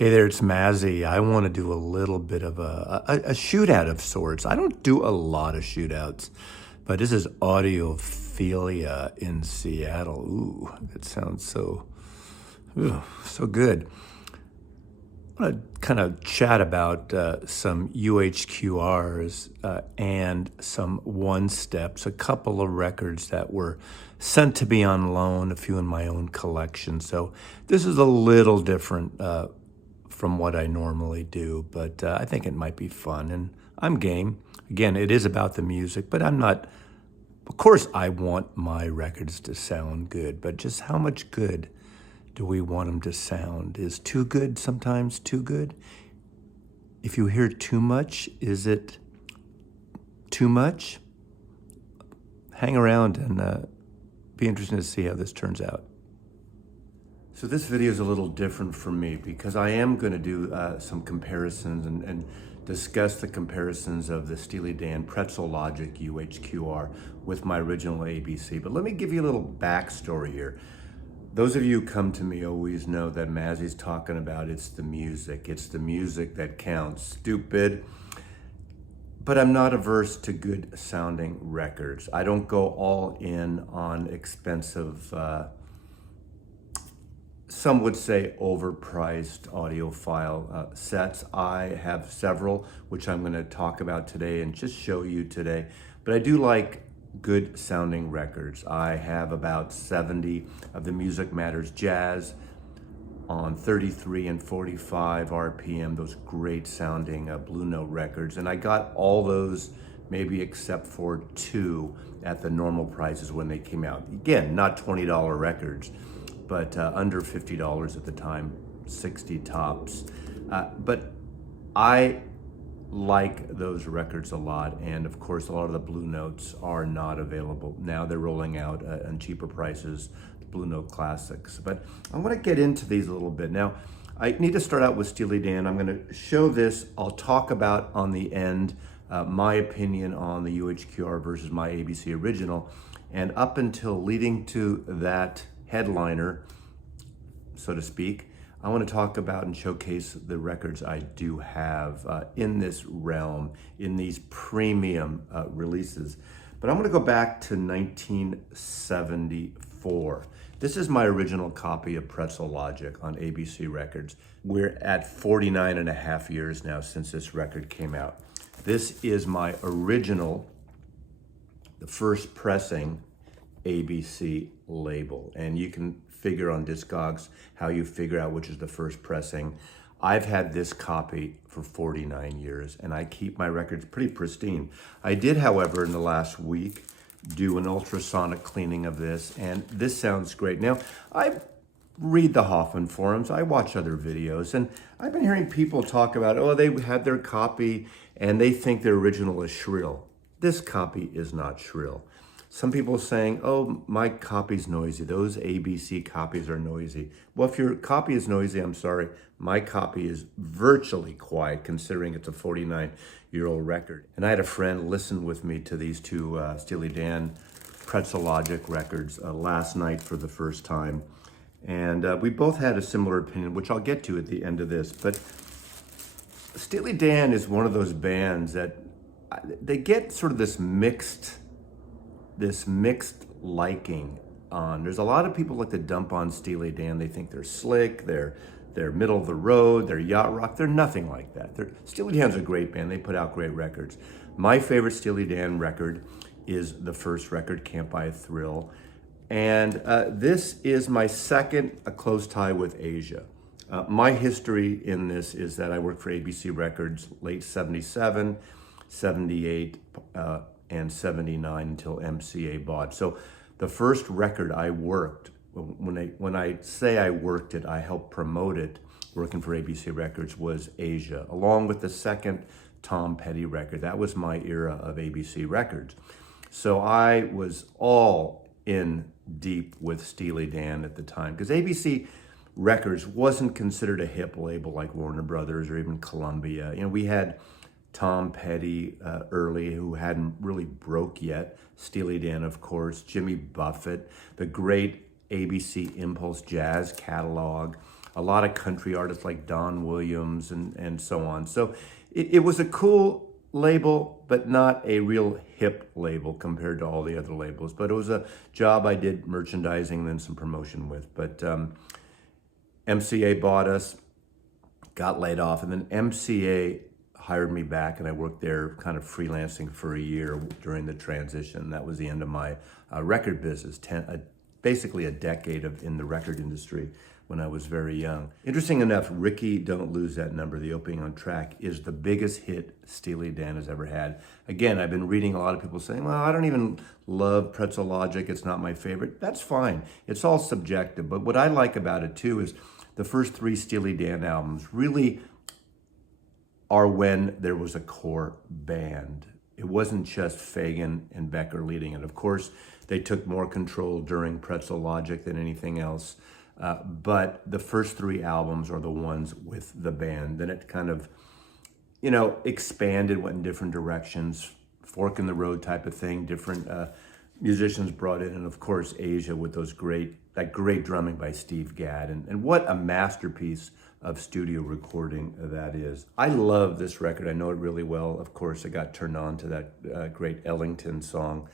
Hey there, it's Mazzy. I want to do a little bit of a shootout of sorts. I don't do a lot of shootouts, but this is Audiophilia in Seattle. Ooh, that sounds so good. I want to kind of chat about some UHQRs and some One Steps, a couple of records that were sent to me on loan, a few in my own collection. So this is a little different from what I normally do, but I think it might be fun, and I'm game. Again, it is about the music, but I'm not, of course I want my records to sound good, but just how much good do we want them to sound? Is too good sometimes too good? If you hear too much, is it too much? Hang around and be interested to see how this turns out. So this video is a little different for me because I am going to do some comparisons and discuss the comparisons of the Steely Dan Pretzel Logic UHQR with my original ABC. But let me give you a little backstory here. Those of you who come to me always know that Mazzy's talking about it's the music. It's the music that counts. Stupid. But I'm not averse to good sounding records. I don't go all in on expensive some would say overpriced audiophile sets. I have several, which I'm going to talk about today and just show you today. But I do like good sounding records. I have about 70 of the Music Matters Jazz on 33 and 45 RPM, those great sounding Blue Note records. And I got all those, maybe except for two, at the normal prices when they came out. Again, not $20 records, but under $50 at the time, 60 tops. But I like those records a lot, and of course a lot of the Blue Notes are not available. Now they're rolling out on cheaper prices, the Blue Note Classics. But I want to get into these a little bit. Now, I need to start out with Steely Dan. I'm going to show this. I'll talk about on the end my opinion on the UHQR versus my ABC original, and up until leading to that headliner, so to speak, I want to talk about and showcase the records I do have in this realm, in these premium releases. But I'm going to go back to 1974. This is my original copy of Pretzel Logic on ABC Records. We're at 49 and a half years now since this record came out. This is my original, the first pressing ABC label, and you can figure on Discogs how you figure out which is the first pressing. I've had this copy for 49 years and I keep my records pretty pristine. I did, however, in the last week do an ultrasonic cleaning of this, and this sounds great. Now, I read the Hoffman forums, I watch other videos, and I've been hearing people talk about, oh, they had their copy and they think their original is shrill. This copy is not shrill. Some people saying, oh, my copy's noisy. Those ABC copies are noisy. Well, if your copy is noisy, I'm sorry. My copy is virtually quiet, considering it's a 49-year-old record. And I had a friend listen with me to these two Steely Dan Pretzel Logic records last night for the first time. And we both had a similar opinion, which I'll get to at the end of this. But Steely Dan is one of those bands that they get sort of this mixed liking on. There's a lot of people like to dump on Steely Dan. They think they're slick, they're middle of the road, they're yacht rock. They're nothing like that. Steely Dan's a great band. They put out great records. My favorite Steely Dan record is the first record, Can't Buy a Thrill. And this is my second, a close tie with Asia. My history in this is that I worked for ABC Records late 77, 78, and 79 until MCA bought. So the first record I worked, when I say I worked it, I helped promote it, working for ABC Records, was Asia, along with the second Tom Petty record. That was my era of ABC Records. So I was all in deep with Steely Dan at the time, because ABC Records wasn't considered a hip label like Warner Brothers or even Columbia. You know, we had Tom Petty early, who hadn't really broke yet. Steely Dan, of course. Jimmy Buffett, the great ABC Impulse Jazz catalog. a lot of country artists like Don Williams and so on. So it was a cool label, but not a real hip label compared to all the other labels. But it was a job I did merchandising and then some promotion with. But MCA bought us, got laid off, and then MCA hired me back, and I worked there kind of freelancing for a year during the transition. That was the end of my record business, basically a decade in the record industry when I was very young. Interesting enough, Ricky Don't Lose That Number, the opening on track, is the biggest hit Steely Dan has ever had. Again, I've been reading a lot of people saying, well, I don't even love Pretzel Logic, it's not my favorite. That's fine, it's all subjective. But what I like about it too is the first 3 Steely Dan albums really are when there was a core band. It wasn't just Fagen and Becker leading it. Of course, they took more control during Pretzel Logic than anything else. But the first 3 albums are the ones with the band. Then it kind of, expanded, went in different directions, fork in the road type of thing, different musicians brought in, and of course Asia with that great drumming by Steve Gadd. And what a masterpiece of studio recording that is. I love this record, I know it really well. Of course, I got turned on to that great Ellington song,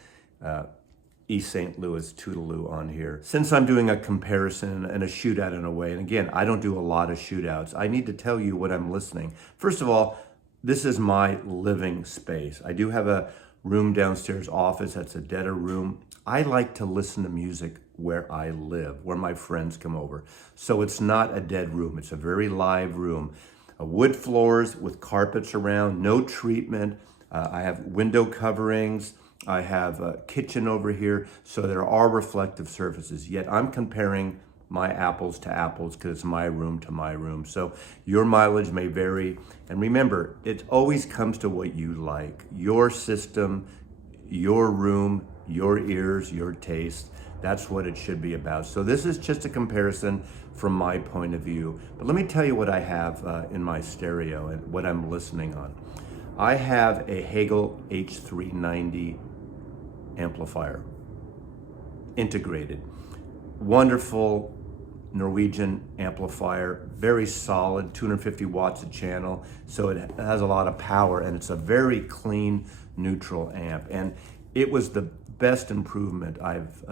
East St. Louis Toodaloo on here. Since I'm doing a comparison and a shootout in a way, and again, I don't do a lot of shootouts, I need to tell you what I'm listening. First of all, this is my living space. I do have a room downstairs, office, that's a deader room. I like to listen to music where I live, where my friends come over. So it's not a dead room, it's a very live room. Wood floors with carpets around, no treatment. I have window coverings. I have a kitchen over here, so there are reflective surfaces, yet I'm comparing my apples to apples because it's my room to my room. So your mileage may vary. And remember, it always comes to what you like. Your system, your room, your ears, your taste. That's what it should be about. So this is just a comparison from my point of view. But let me tell you what I have in my stereo and what I'm listening on. I have a Hagel H390 amplifier, integrated. Wonderful Norwegian amplifier, very solid, 250 watts a channel, so it has a lot of power, and it's a very clean, neutral amp. And it was the best improvement I've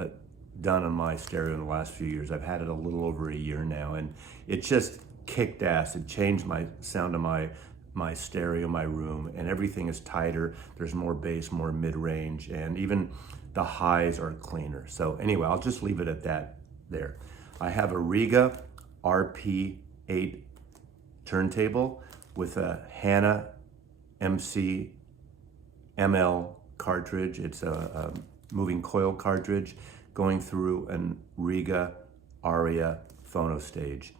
done on my stereo in the last few years. I've had it a little over a year now, and it just kicked ass. It changed my sound of my stereo, my room, and everything is tighter. There's more bass, more mid-range, and even the highs are cleaner. So anyway, I'll just leave it at that there. I have a Riga RP8 turntable with a Hanna MC ML cartridge. It's a moving coil cartridge going through an Riga Aria phono stage.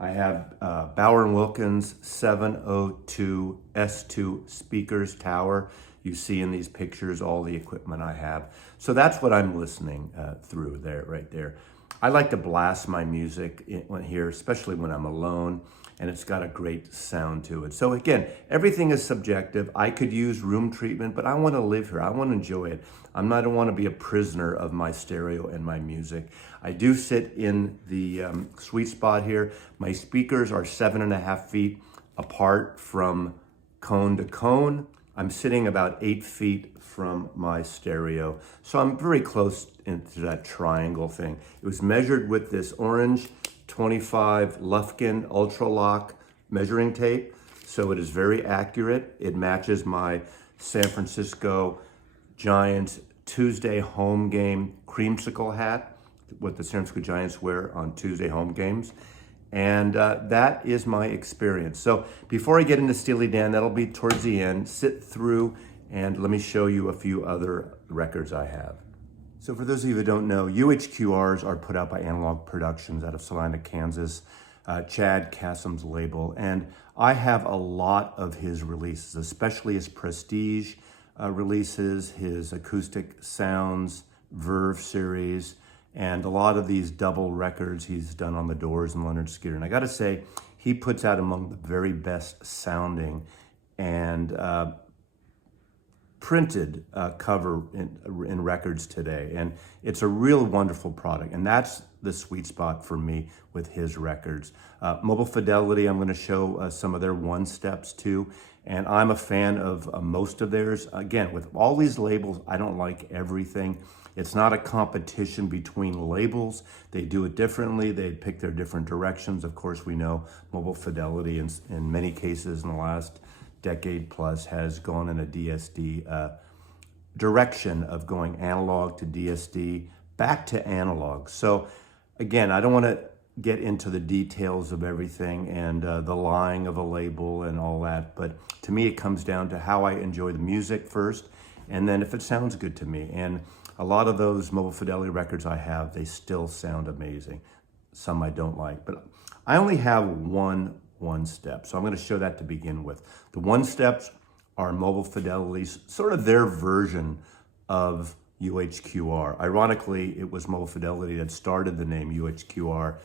I have Bauer & Wilkins 702 S2 speakers tower. You see in these pictures all the equipment I have. So that's what I'm listening through there, right there. I like to blast my music here, especially when I'm alone, and it's got a great sound to it. So again, everything is subjective. I could use room treatment, but I want to live here. I want to enjoy it. I don't want to be a prisoner of my stereo and my music. I do sit in the sweet spot here. My speakers are 7.5 feet apart from cone to cone. I'm sitting about 8 feet from my stereo. So I'm very close into that triangle thing. It was measured with this orange 25 Lufkin Ultra Lock measuring tape. So it is very accurate. It matches my San Francisco Giants Tuesday home game creamsicle hat, what the San Francisco Giants wear on Tuesday home games. And that is my experience. So before I get into Steely Dan, that'll be towards the end, sit through and let me show you a few other records I have. So for those of you who don't know, UHQRs are put out by Analog Productions out of Salina, Kansas, Chad Kassem's label. And I have a lot of his releases, especially his Prestige releases, his Acoustic Sounds, Verve series, and a lot of these double records he's done on the Doors and Leonard Skinner. And I gotta say, he puts out among the very best sounding and printed cover in records today. And it's a real wonderful product. And that's the sweet spot for me with his records. Mobile Fidelity, I'm gonna show some of their one steps too. And I'm a fan of most of theirs. Again, with all these labels, I don't like everything. It's not a competition between labels. They do it differently. They pick their different directions. Of course, we know Mobile Fidelity in many cases in the last decade plus has gone in a DSD direction of going analog to DSD, back to analog. So again, I don't want to get into the details of everything and the lying of a label and all that, but to me it comes down to how I enjoy the music first, and then if it sounds good to me. And a lot of those Mobile Fidelity records I have, they still sound amazing. Some I don't like, but I only have one step, so I'm going to show that to begin with. The one steps are Mobile Fidelity's, sort of their version of UHQR. Ironically, it was Mobile Fidelity that started the name UHQR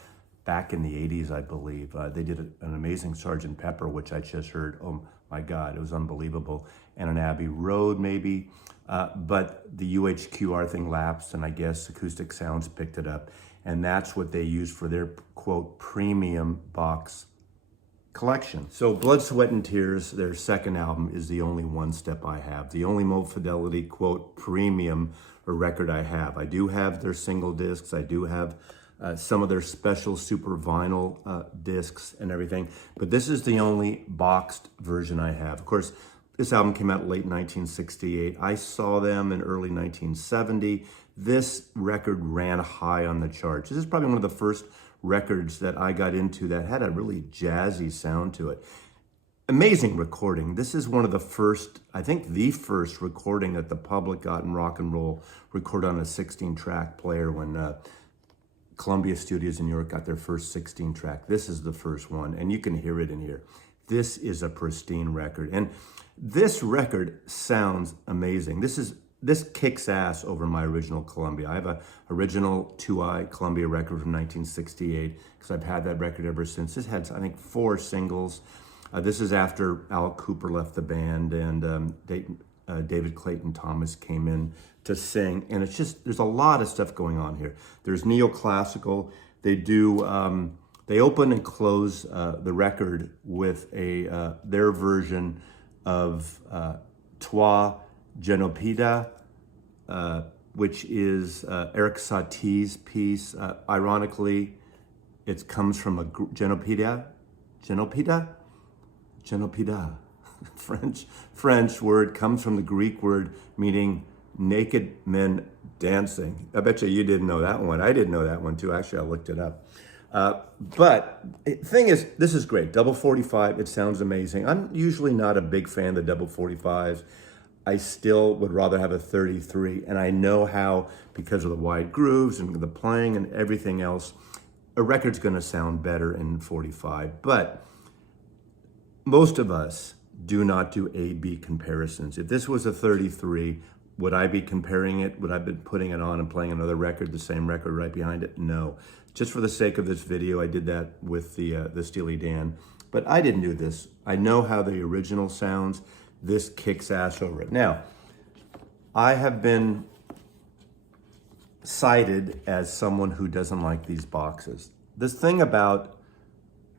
back in the 80s, I believe. They did an amazing Sgt. Pepper, which I just heard. Oh my God, it was unbelievable. And an Abbey Road, maybe. But the UHQR thing lapsed, and I guess Acoustic Sounds picked it up. And that's what they used for their, quote, premium box collection. So Blood, Sweat, and Tears, their second album, is the only one step I have. The only Mobile Fidelity, quote, premium record I have. I do have their single discs. I do have some of their special super vinyl discs and everything. But this is the only boxed version I have. Of course, this album came out late 1968. I saw them in early 1970. This record ran high on the charts. This is probably one of the first records that I got into that had a really jazzy sound to it. Amazing recording. This is one of the first, I think the first recording that the public got in rock and roll, recorded on a 16-track player when Columbia Studios in New York got their first 16-track. This is the first one, and you can hear it in here. This is a pristine record, and this record sounds amazing. This kicks ass over my original Columbia. I have a original 2i Columbia record from 1968 because I've had that record ever since. This had, I think, 4 singles. This is after Al Cooper left the band and David Clayton Thomas came in to sing. And it's just, there's a lot of stuff going on here. There's neoclassical. They do, they open and close the record with their version of Toi Genopida, which is Eric Satie's piece. Ironically, it comes from a Genopida, French word, comes from the Greek word meaning naked men dancing. I bet you didn't know that one. I didn't know that one too. Actually, I looked it up. But the thing is, this is great. Double 45, it sounds amazing. I'm usually not a big fan of the double 45s. I still would rather have a 33, and I know how, because of the wide grooves and the playing and everything else, a record's gonna sound better in 45. But most of us do not do A-B comparisons. If this was a 33, would I be comparing it? Would I be putting it on and playing another record, the same record right behind it? No. Just for the sake of this video, I did that with the Steely Dan, but I didn't do this. I know how the original sounds. This kicks ass over it. Now, I have been cited as someone who doesn't like these boxes. This thing about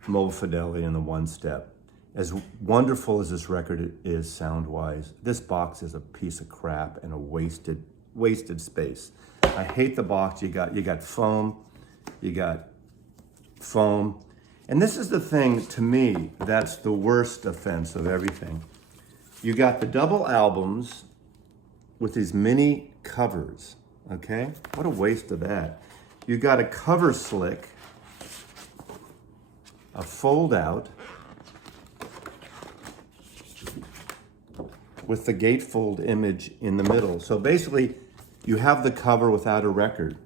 Mobile Fidelity and the One Step, as wonderful as this record is sound-wise, this box is a piece of crap and a wasted space. I hate the box. You got foam, and this is the thing to me that's the worst offense of everything. You got the double albums with these mini covers, okay? What a waste of that. You got a cover slick, a fold out, with the gatefold image in the middle. So basically, you have the cover without a record.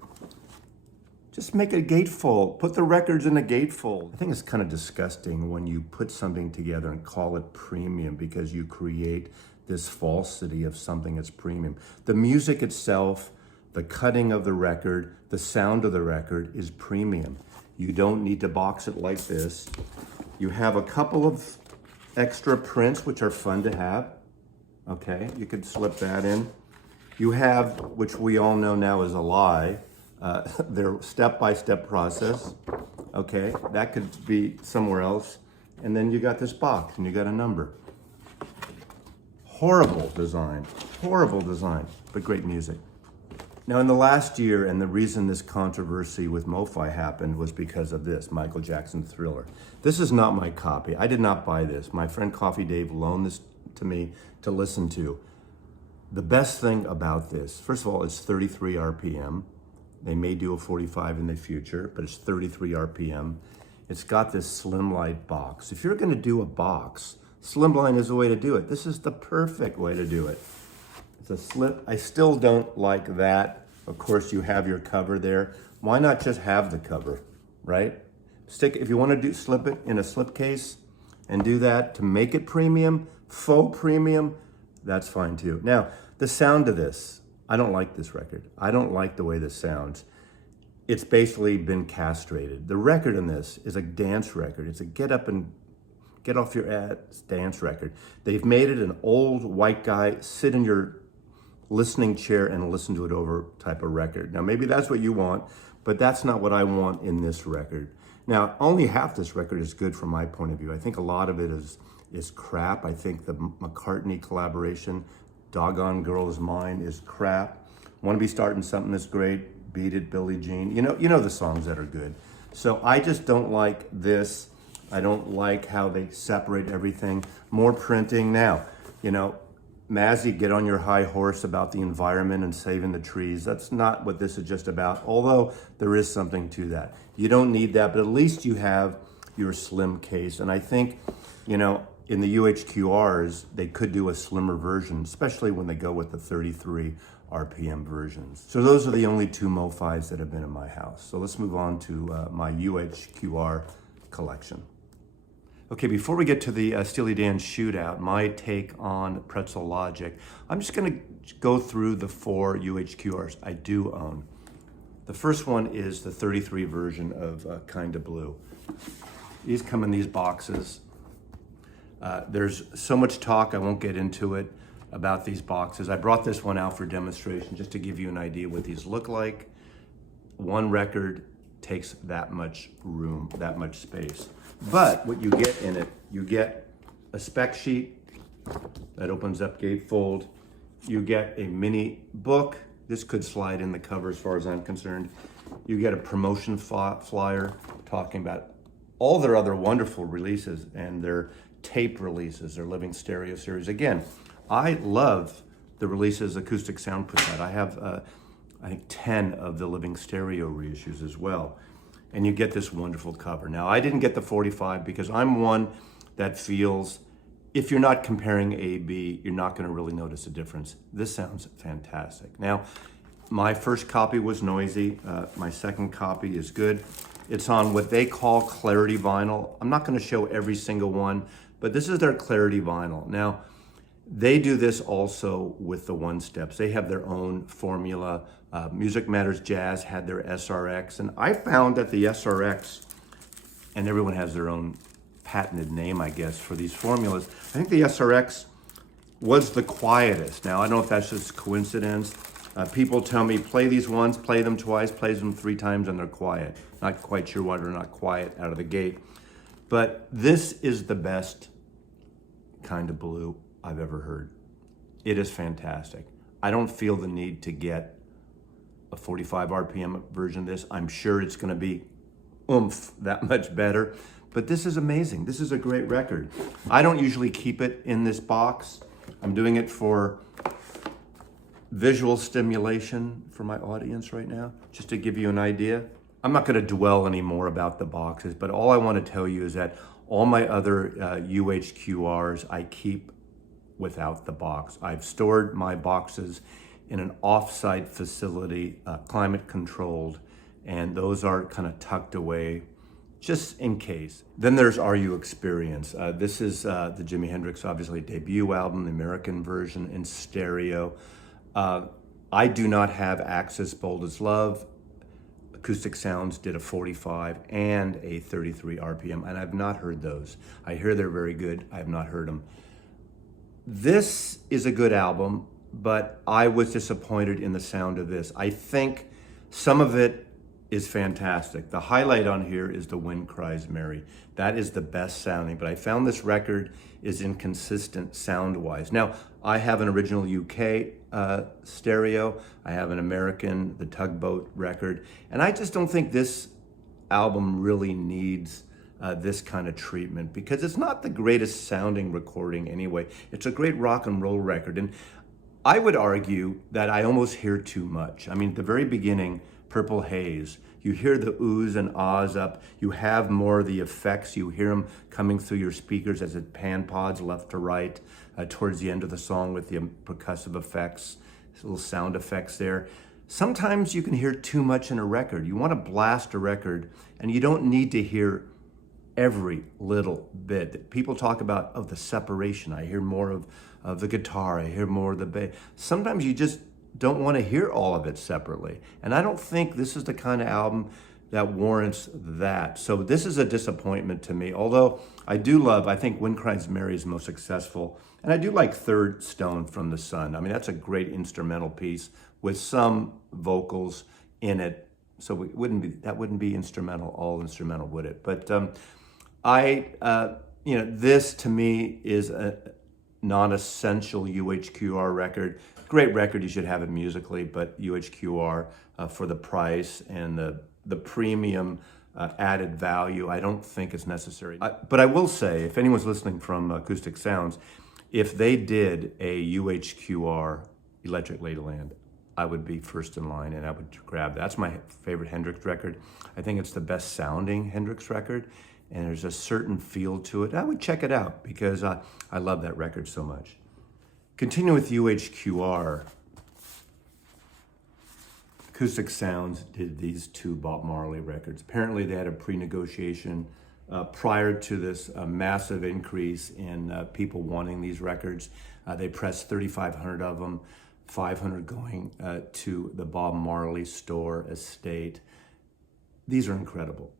Just make a gatefold. Put the records in a gatefold. I think it's kind of disgusting when you put something together and call it premium because you create this falsity of something that's premium. The music itself, the cutting of the record, the sound of the record is premium. You don't need to box it like this. You have a couple of extra prints, which are fun to have. Okay, you could slip that in. You have, which we all know now is a lie, their step-by-step process. Okay, that could be somewhere else. And then you got this box and you got a number. Horrible design, but great music. Now in the last year, and the reason this controversy with MoFi happened was because of this, Michael Jackson Thriller. This is not my copy. I did not buy this. My friend Coffee Dave loaned this to me to listen to. The best thing about this, first of all, it's 33 RPM. They may do a 45 in the future, but it's 33 RPM. It's got this slimline box. If you're gonna do a box, slimline is the way to do it. This is the perfect way to do it. It's a slip. I still don't like that. Of course, you have your cover there. Why not just have the cover, right? If you want to slip it in a slipcase and do that to make it premium, faux premium, that's fine too. Now, the sound of this, I don't like this record. I don't like the way this sounds. It's basically been castrated. The record in this is a dance record. It's a get up and get off your ass dance record. They've made it an old white guy sit in your listening chair and listen to it over type of record. Now, maybe that's what you want, but that's not what I want in this record. Now, only half this record is good from my point of view. I think a lot of it is crap. I think the McCartney collaboration, Doggone Girl Is Mine, is crap. Want to Be Starting Something That's Great, Beat It, Billie Jean. You know the songs that are good. So I just don't like this. I don't like how they separate everything. More printing now. Mazzy, get on your high horse about the environment and saving the trees. That's not what this is just about, although there is something to that. You don't need that, but at least you have your slim case. And I think, in the UHQRs, they could do a slimmer version, especially when they go with the 33 RPM versions. So those are the only two MoFis that have been in my house. So let's move on to my UHQR collection. Okay, before we get to the Steely Dan shootout, my take on Pretzel Logic, I'm just gonna go through the 4 UHQRs I do own. The first one is the 33 version of Kinda Blue. These come in these boxes. There's so much talk, I won't get into it, about these boxes. I brought this one out for demonstration just to give you an idea what these look like. One record takes that much room, that much space. But what you get in it, you get a spec sheet that opens up gatefold. You get a mini book. This could slide in the cover as far as I'm concerned. You get a promotion flyer talking about all their other wonderful releases and their tape releases, their Living Stereo series. Again, I love the releases Acoustic Sound puts out. I have, I think, 10 of the Living Stereo reissues as well. And you get this wonderful cover. Now, I didn't get the 45 because I'm one that feels if you're not comparing A, B, you're not gonna really notice a difference. This sounds fantastic. Now, my first copy was noisy. My second copy is good. It's on what they call Clarity vinyl. I'm not gonna show every single one, but this is their Clarity vinyl. Now, they do this also with the One Steps. They have their own formula. Music Matters Jazz had their SRX, and I found that the SRX, and everyone has their own patented name, I guess, for these formulas. I think the SRX was the quietest. Now, I don't know if that's just coincidence. People tell me, play these once, play them twice, play them 3 times, and they're quiet. Not quite sure why they're not quiet out of the gate. But this is the best Kinda Blue I've ever heard. It is fantastic. I don't feel the need to get a 45 RPM version of this. I'm sure it's gonna be that much better, but this is amazing. This is a great record. I don't usually keep it in this box. I'm doing it for visual stimulation for my audience right now, just to give you an idea. I'm not gonna dwell anymore about the boxes, but all I wanna tell you is that all my other UHQRs I keep without the box. I've stored my boxes in an off-site facility, climate controlled, and those are kind of tucked away just in case. Then there's Are You Experience? This is the Jimi Hendrix, obviously, debut album, the American version in stereo. I do not have Access Bold as Love. Acoustic Sounds did a 45 and a 33 RPM, and I've not heard those. I hear they're very good. I have not heard them. This is a good album, but I was disappointed in the sound of this. I think some of it is fantastic. The highlight on here is The Wind Cries Mary. That is the best sounding, but I found this record is inconsistent sound-wise. Now, I have an original UK stereo. I have an American, the Tugboat record, and I just don't think this album really needs this kind of treatment because it's not the greatest sounding recording anyway. It's a great rock and roll record, and I would argue that I almost hear too much. I mean, at the very beginning, Purple Haze, you hear the oohs and ahs up. You have more of the effects. You hear them coming through your speakers as it pan pods left to right towards the end of the song with the percussive effects, little sound effects there. Sometimes you can hear too much in a record. You want to blast a record and you don't need to hear every little bit. People talk about, oh, the separation. I hear more of the guitar. I hear more of the bass. Sometimes you just don't want to hear all of it separately. And I don't think this is the kind of album that warrants that. So this is a disappointment to me. Although I think Wind Cries Mary is most successful. And I do like Third Stone from the Sun. I mean, that's a great instrumental piece with some vocals in it. So that wouldn't be instrumental, all instrumental, would it? But this to me is a non-essential UHQR record. Great record, you should have it musically, but UHQR for the price and the premium added value, I don't think it's necessary. But I will say, if anyone's listening from Acoustic Sounds, if they did a UHQR Electric Ladyland, I would be first in line and I would grab that. That's my favorite Hendrix record. I think it's the best sounding Hendrix record, and there's a certain feel to it. I would check it out because I love that record so much. Continue with UHQR. Acoustic Sounds did these two Bob Marley records. Apparently they had a pre-negotiation prior to this massive increase in people wanting these records. They pressed 3,500 of them, 500 going to the Bob Marley store estate. These are incredible.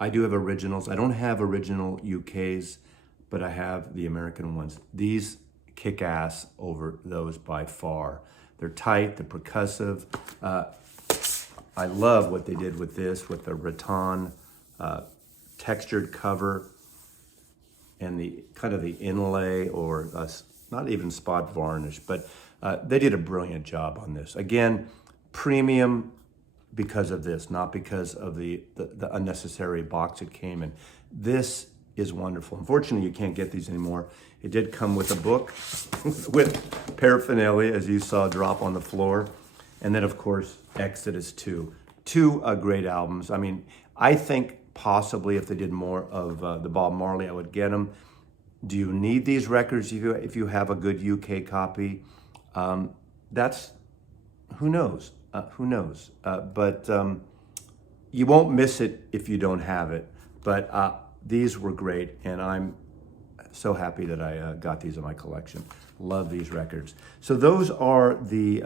I do have originals. I don't have original UKs, but I have the American ones. These kick ass over those by far. They're tight, they're percussive. I love what they did with this, with the rattan textured cover and the kind of the inlay or not even spot varnish, but they did a brilliant job on this. Again, premium because of this, not because of the unnecessary box it came in. This is wonderful. Unfortunately, you can't get these anymore. It did come with a book with paraphernalia, as you saw drop on the floor. And then, of course, Exodus 2. Two great albums. I mean, I think possibly if they did more of the Bob Marley, I would get them. Do you need these records if you have a good UK copy? That's, who knows? Who knows? But you won't miss it if you don't have it. But these were great, and I'm so happy that I got these in my collection. Love these records. So those are the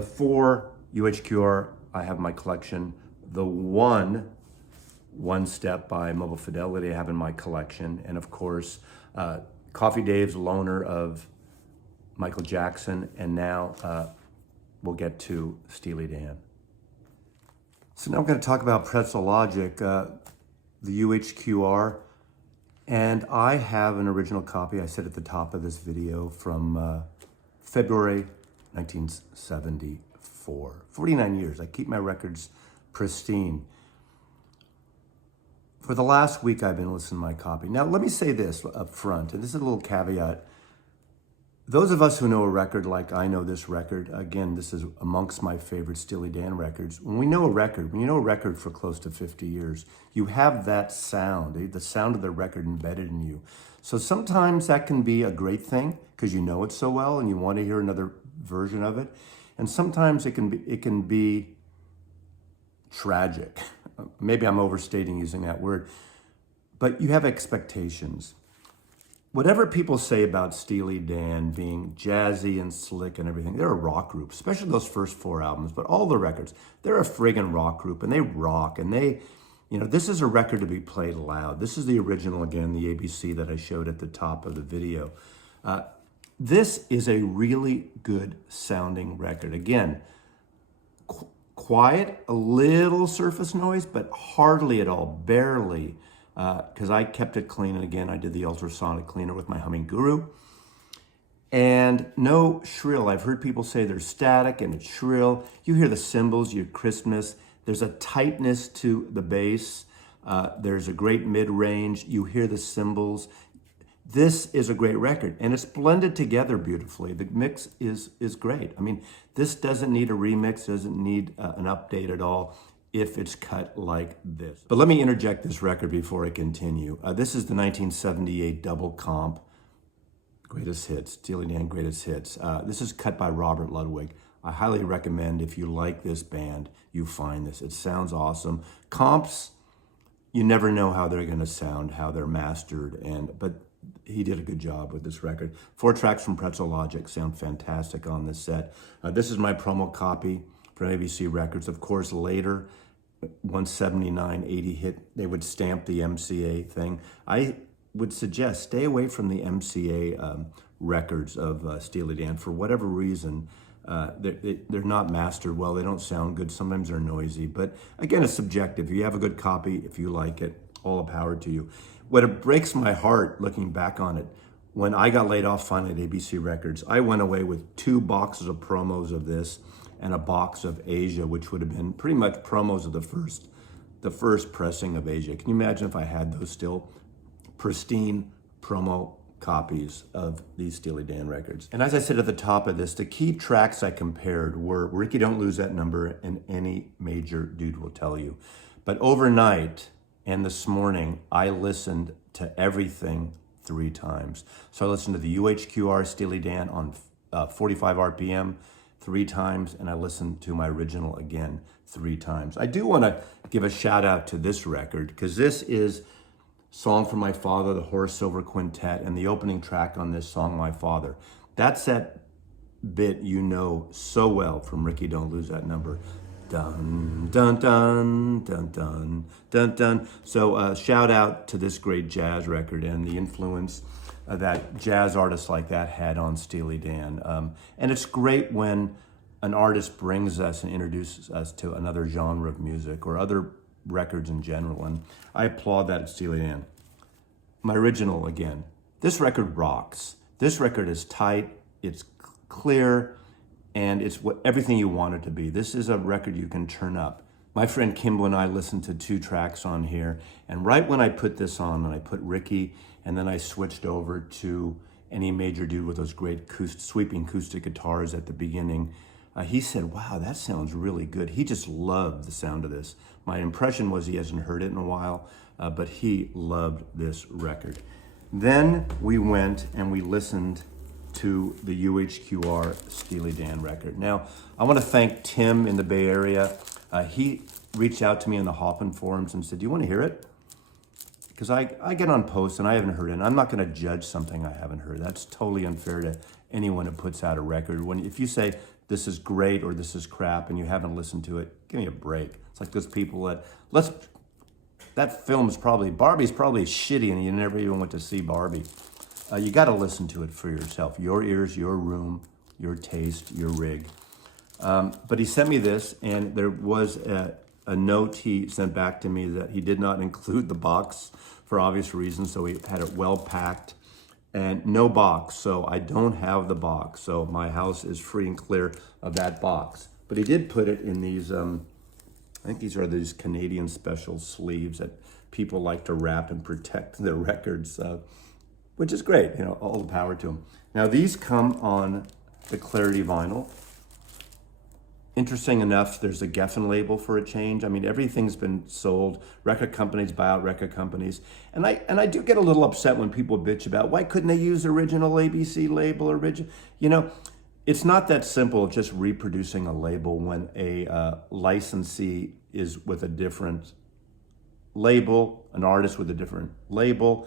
4 UHQR I have in my collection. The One Step by Mobile Fidelity I have in my collection. And of course, Coffee Dave's Loner of Michael Jackson. And now we'll get to Steely Dan. So now I'm going to talk about Pretzel Logic, the UHQR. And I have an original copy, I said at the top of this video, from February 1974. 49 years. I keep my records pristine. For the last week, I've been listening to my copy. Now, let me say this up front, and this is a little caveat. Those of us who know a record like I know this record, again, this is amongst my favorite Steely Dan records. When you know a record for close to 50 years, you have that sound, the sound of the record embedded in you. So sometimes that can be a great thing because you know it so well and you want to hear another version of it. And sometimes it can be tragic. Maybe I'm overstating using that word, but you have expectations. Whatever people say about Steely Dan being jazzy and slick and everything, they're a rock group, especially those first 4 albums, but all the records, they're a friggin' rock group and they rock and they, this is a record to be played loud. This is the original, again, the ABC that I showed at the top of the video. This is a really good sounding record. Again, quiet, a little surface noise, but hardly at all, barely, because I kept it clean. And again, I did the ultrasonic cleaner with my Humming Guru. And no shrill. I've heard people say there's static and it's shrill. You hear the cymbals, your crispness. There's a tightness to the bass. There's a great mid-range. You hear the cymbals. This is a great record, and it's blended together beautifully. The mix is great. I mean, this doesn't need a remix, doesn't need an update at all if it's cut like this. But let me interject this record before I continue. This is the 1978 double comp Greatest Hits, Steely Dan Greatest Hits. This is cut by Robert Ludwig. I highly recommend, if you like this band, you find this. It sounds awesome. Comps, you never know how they're going to sound, how they're mastered, but he did a good job with this record. 4 tracks from Pretzel Logic sound fantastic on this set. This is my promo copy for ABC Records. Of course, later, 179, 80 hit, they would stamp the MCA thing. I would suggest stay away from the MCA records of Steely Dan for whatever reason. They're not mastered well. They don't sound good. Sometimes they're noisy. But again, it's subjective. If you have a good copy, if you like it, all the power to you. What it breaks my heart looking back on it, when I got laid off finally at ABC Records, I went away with 2 boxes of promos of this and a box of Asia, which would have been pretty much promos of the first pressing of Asia. Can you imagine if I had those still pristine promo copies of these Steely Dan records? And as I said at the top of this, the key tracks I compared were Ricky Don't Lose That Number, and Any Major Dude Will Tell You. But overnight and this morning, I listened to everything 3 times. So I listened to the UHQR Steely Dan on 45 RPM 3 times, and I listened to my original again 3 times. I do want to give a shout out to this record, because this is Song for My Father, the Horace Silver Quintet, and the opening track on this song, My Father. That's that bit you know so well from Ricky Don't Lose That Number. Dun, dun, dun, dun, dun, dun, dun. So shout out to this great jazz record and the influence that jazz artists like that had on Steely Dan. And it's great when an artist brings us and introduces us to another genre of music or other records in general, and I applaud that at Steely Dan. My original again. This record rocks. This record is tight, it's clear, and it's everything you want it to be. This is a record you can turn up. My friend Kimball and I listened to 2 tracks on here, and right when I put this on, and I put Ricky, and then I switched over to Any Major Dude with those great sweeping acoustic guitars at the beginning, he said, wow, that sounds really good. He just loved the sound of this. My impression was he hasn't heard it in a while, but he loved this record. Then we went and we listened to the UHQR Steely Dan record. Now, I want to thank Tim in the Bay Area. He reached out to me in the Hoffman forums and said, do you want to hear it? Because I get on posts and I haven't heard it, and I'm not going to judge something I haven't heard. That's totally unfair to anyone who puts out a record. If you say, this is great or this is crap, and you haven't listened to it, give me a break. It's like those people that film is Barbie's probably shitty and you never even went to see Barbie. You got to listen to it for yourself. Your ears, your room, your taste, your rig. But he sent me this, and there was a note he sent back to me that he did not include the box for obvious reasons, so he had it well packed. And no box, so I don't have the box. So my house is free and clear of that box. But he did put it in these, I think these are these Canadian special sleeves that people like to wrap and protect their records, which is great, all the power to them. Now these come on the Clarity vinyl. Interesting enough, there's a Geffen label for a change. I mean, everything's been sold. Record companies buy out record companies. And I do get a little upset when people bitch about, why couldn't they use original ABC label, original? It's not that simple, just reproducing a label when a licensee is with a different label, an artist with a different label.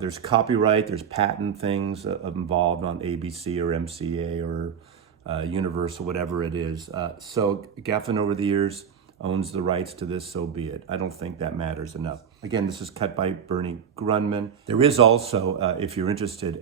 There's copyright, there's patent things involved on ABC or MCA or Universal, whatever it is. So Geffen over the years owns the rights to this, so be it. I don't think that matters enough. Again, this is cut by Bernie Grundman. There is also, if you're interested,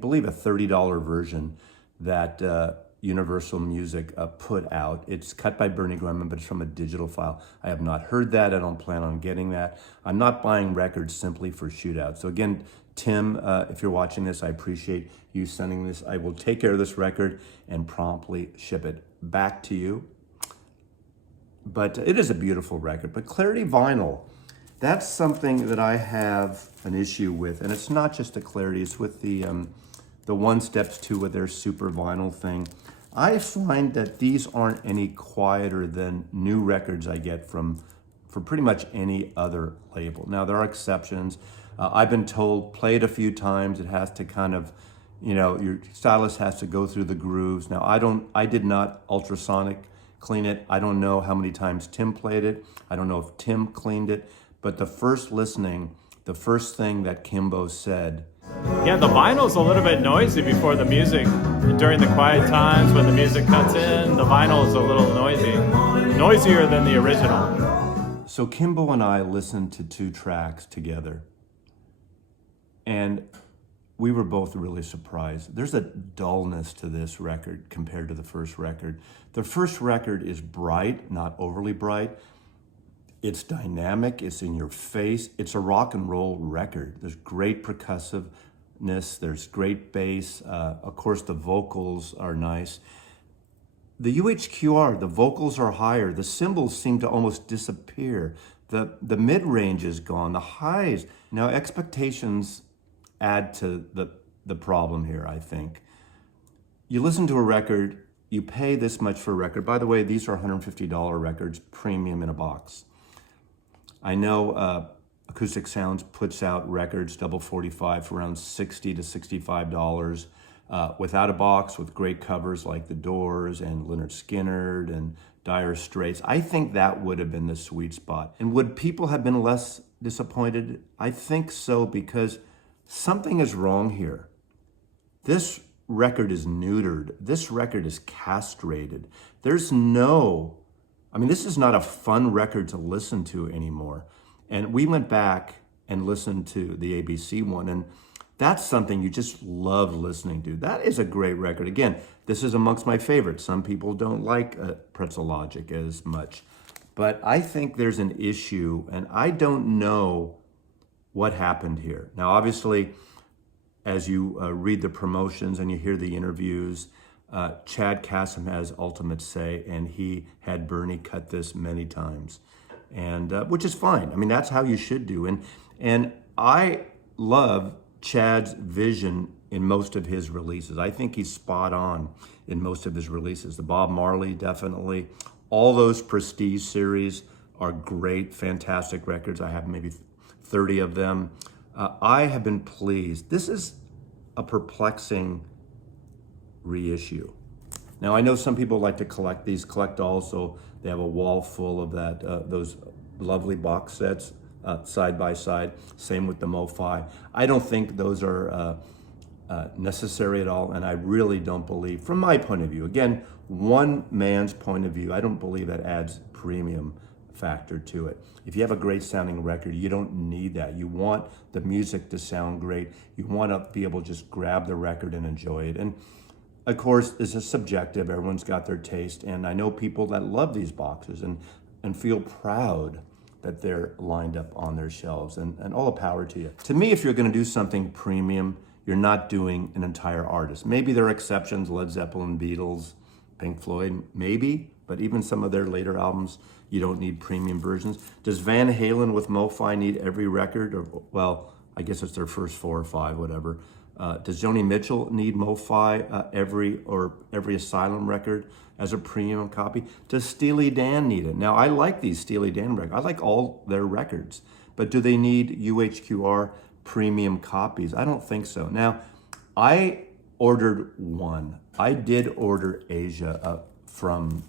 believe a $30 version that Universal Music put out. It's cut by Bernie Grundman, but it's from a digital file. I have not heard that. I don't plan on getting that. I'm not buying records simply for shootouts. So again, Tim, if you're watching this, I appreciate you sending this. I will take care of this record and promptly ship it back to you. But it is a beautiful record. But Clarity Vinyl, that's something that I have an issue with. And it's not just the Clarity, it's with the One Steps too, with their super vinyl thing. I find that these aren't any quieter than new records I get for pretty much any other label. Now, there are exceptions. I've been told, play it a few times. It has to kind of, your stylus has to go through the grooves. Now, I did not ultrasonic clean it. I don't know how many times Tim played it. I don't know if Tim cleaned it. But the first listening, the first thing that Kimbo said, yeah, the vinyl's a little bit noisy before the music. During the quiet times when the music cuts in, the vinyl is a little noisy. Noisier than the original. So Kimbo and I listened to 2 tracks together. And we were both really surprised. There's a dullness to this record compared to the first record. The first record is bright, not overly bright. It's dynamic, it's in your face. It's a rock and roll record. There's great percussiveness, there's great bass. Of course, the vocals are nice. The UHQR, the vocals are higher. The cymbals seem to almost disappear. The mid-range is gone, the highs. Now, expectations add to the problem here, I think. You listen to a record, you pay this much for a record. By the way, these are $150 records, premium in a box. I know Acoustic Sounds puts out records, double 45, for around $60 to $65 without a box, with great covers like The Doors and Lynyrd Skynyrd and Dire Straits. I think that would have been the sweet spot. And would people have been less disappointed? I think so, because something is wrong here. This record is neutered. This record is castrated. This is not a fun record to listen to anymore. And we went back and listened to the ABC one, and that's something you just love listening to. That is a great record. Again, this is amongst my favorites. Some people don't like Pretzel Logic as much, but I think there's an issue, and I don't know what happened here. Now, obviously, as you read the promotions and you hear the interviews, Chad Kassem has ultimate say, and he had Bernie cut this many times, and which is fine. I mean, that's how you should do. And I love Chad's vision in most of his releases. I think he's spot on in most of his releases. The Bob Marley, definitely. All those Prestige series are great, fantastic records. I have maybe 30 of them. I have been pleased. This is a perplexing reissue. Now, I know some people like to collect these, collect also. They have a wall full of those lovely box sets side by side. Same with the MoFi. I don't think those are necessary at all, and I really don't believe, from my point of view, again, one man's point of view, I don't believe that adds premium factor to it. If you have a great sounding record, you don't need that. You want the music to sound great. You want to be able to just grab the record and enjoy it. And of course, this is subjective. Everyone's got their taste. And I know people that love these boxes and feel proud that they're lined up on their shelves, and all the power to you. To me, if you're going to do something premium, you're not doing an entire artist. Maybe there are exceptions, Led Zeppelin, Beatles, Pink Floyd, maybe, but even some of their later albums, you don't need premium versions. Does Van Halen with MoFi need every record? Or, well, I guess it's their first 4 or 5, whatever. Does Joni Mitchell need MoFi every Asylum record as a premium copy? Does Steely Dan need it? Now, I like these Steely Dan records. I like all their records, but do they need UHQR premium copies? I don't think so. Now, I ordered one. I did order Asia from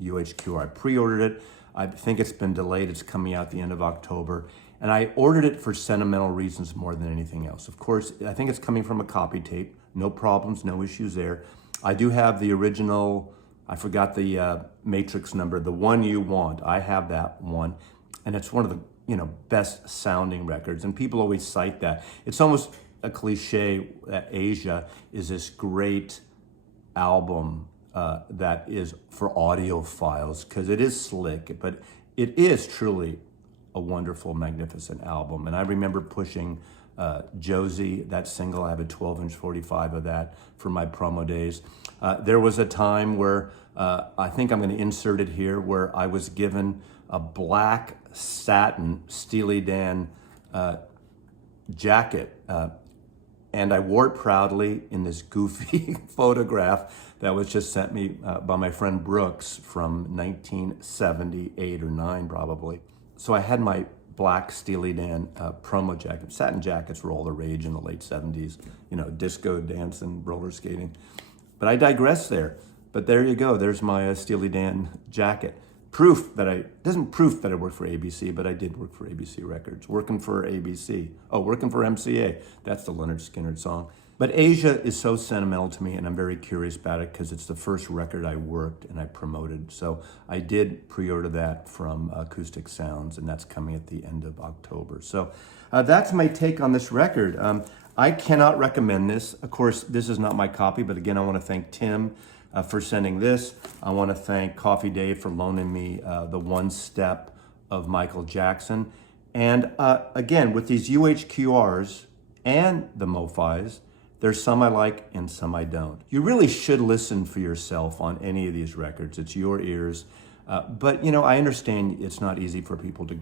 UHQR. I pre-ordered it. I think it's been delayed. It's coming out the end of October. And I ordered it for sentimental reasons more than anything else. Of course, I think it's coming from a copy tape. No problems, no issues there. I do have the original, I forgot the matrix number, the one you want. I have that one. And it's one of the best sounding records. And people always cite that. It's almost a cliche that Asia is this great album that is for audiophiles, because it is slick, but it is truly a wonderful, magnificent album. And I remember pushing Josie, that single. I have a 12-inch 45 of that for my promo days. There was a time where, I think I'm going to insert it here, where I was given a black satin Steely Dan jacket, and I wore it proudly in this goofy photograph that was just sent me by my friend Brooks from 1978 or 9 probably. So I had my black Steely Dan promo jacket. Satin jackets were all the rage in the late 70s, disco dancing, roller skating. But I digress there. But there you go, there's my Steely Dan jacket. Proof that I worked for ABC, but I did work for ABC Records. Working for MCA. That's the Leonard Skinner song. But Asia is so sentimental to me, and I'm very curious about it because it's the first record I worked and I promoted. So I did pre-order that from Acoustic Sounds, and that's coming at the end of October. So that's my take on this record. I cannot recommend this. Of course, this is not my copy, but again, I want to thank Tim for sending this. I want to thank Coffee Dave for loaning me the One Step of Michael Jackson. And again, with these UHQRs and the MoFis, there's some I like and some I don't. You really should listen for yourself on any of these records. It's your ears. But I understand it's not easy for people to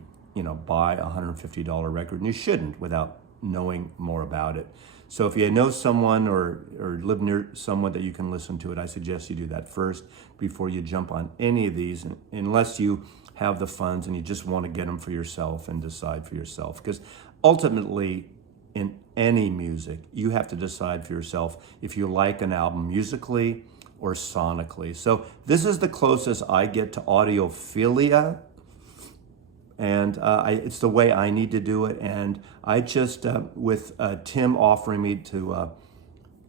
buy a $150 record, and you shouldn't without knowing more about it. So if you know someone or live near someone that you can listen to it, I suggest you do that first before you jump on any of these, unless you have the funds and you just want to get them for yourself and decide for yourself. Because ultimately, in any music, you have to decide for yourself if you like an album musically or sonically. So this is the closest I get to audiophilia, and it's the way I need to do it. And I just, with Tim offering me to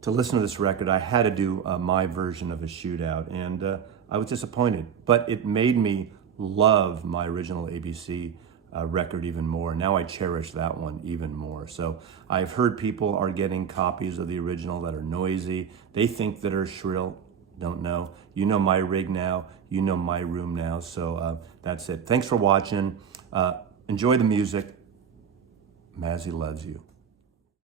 listen to this record, I had to do my version of a shootout, and I was disappointed. But it made me love my original ABC record even more. Now I cherish that one even more. So I've heard people are getting copies of the original that are noisy. They think that are shrill. Don't know. You know my rig now. You know my room now. So that's it. Thanks for watching. Enjoy the music. Mazzy loves you.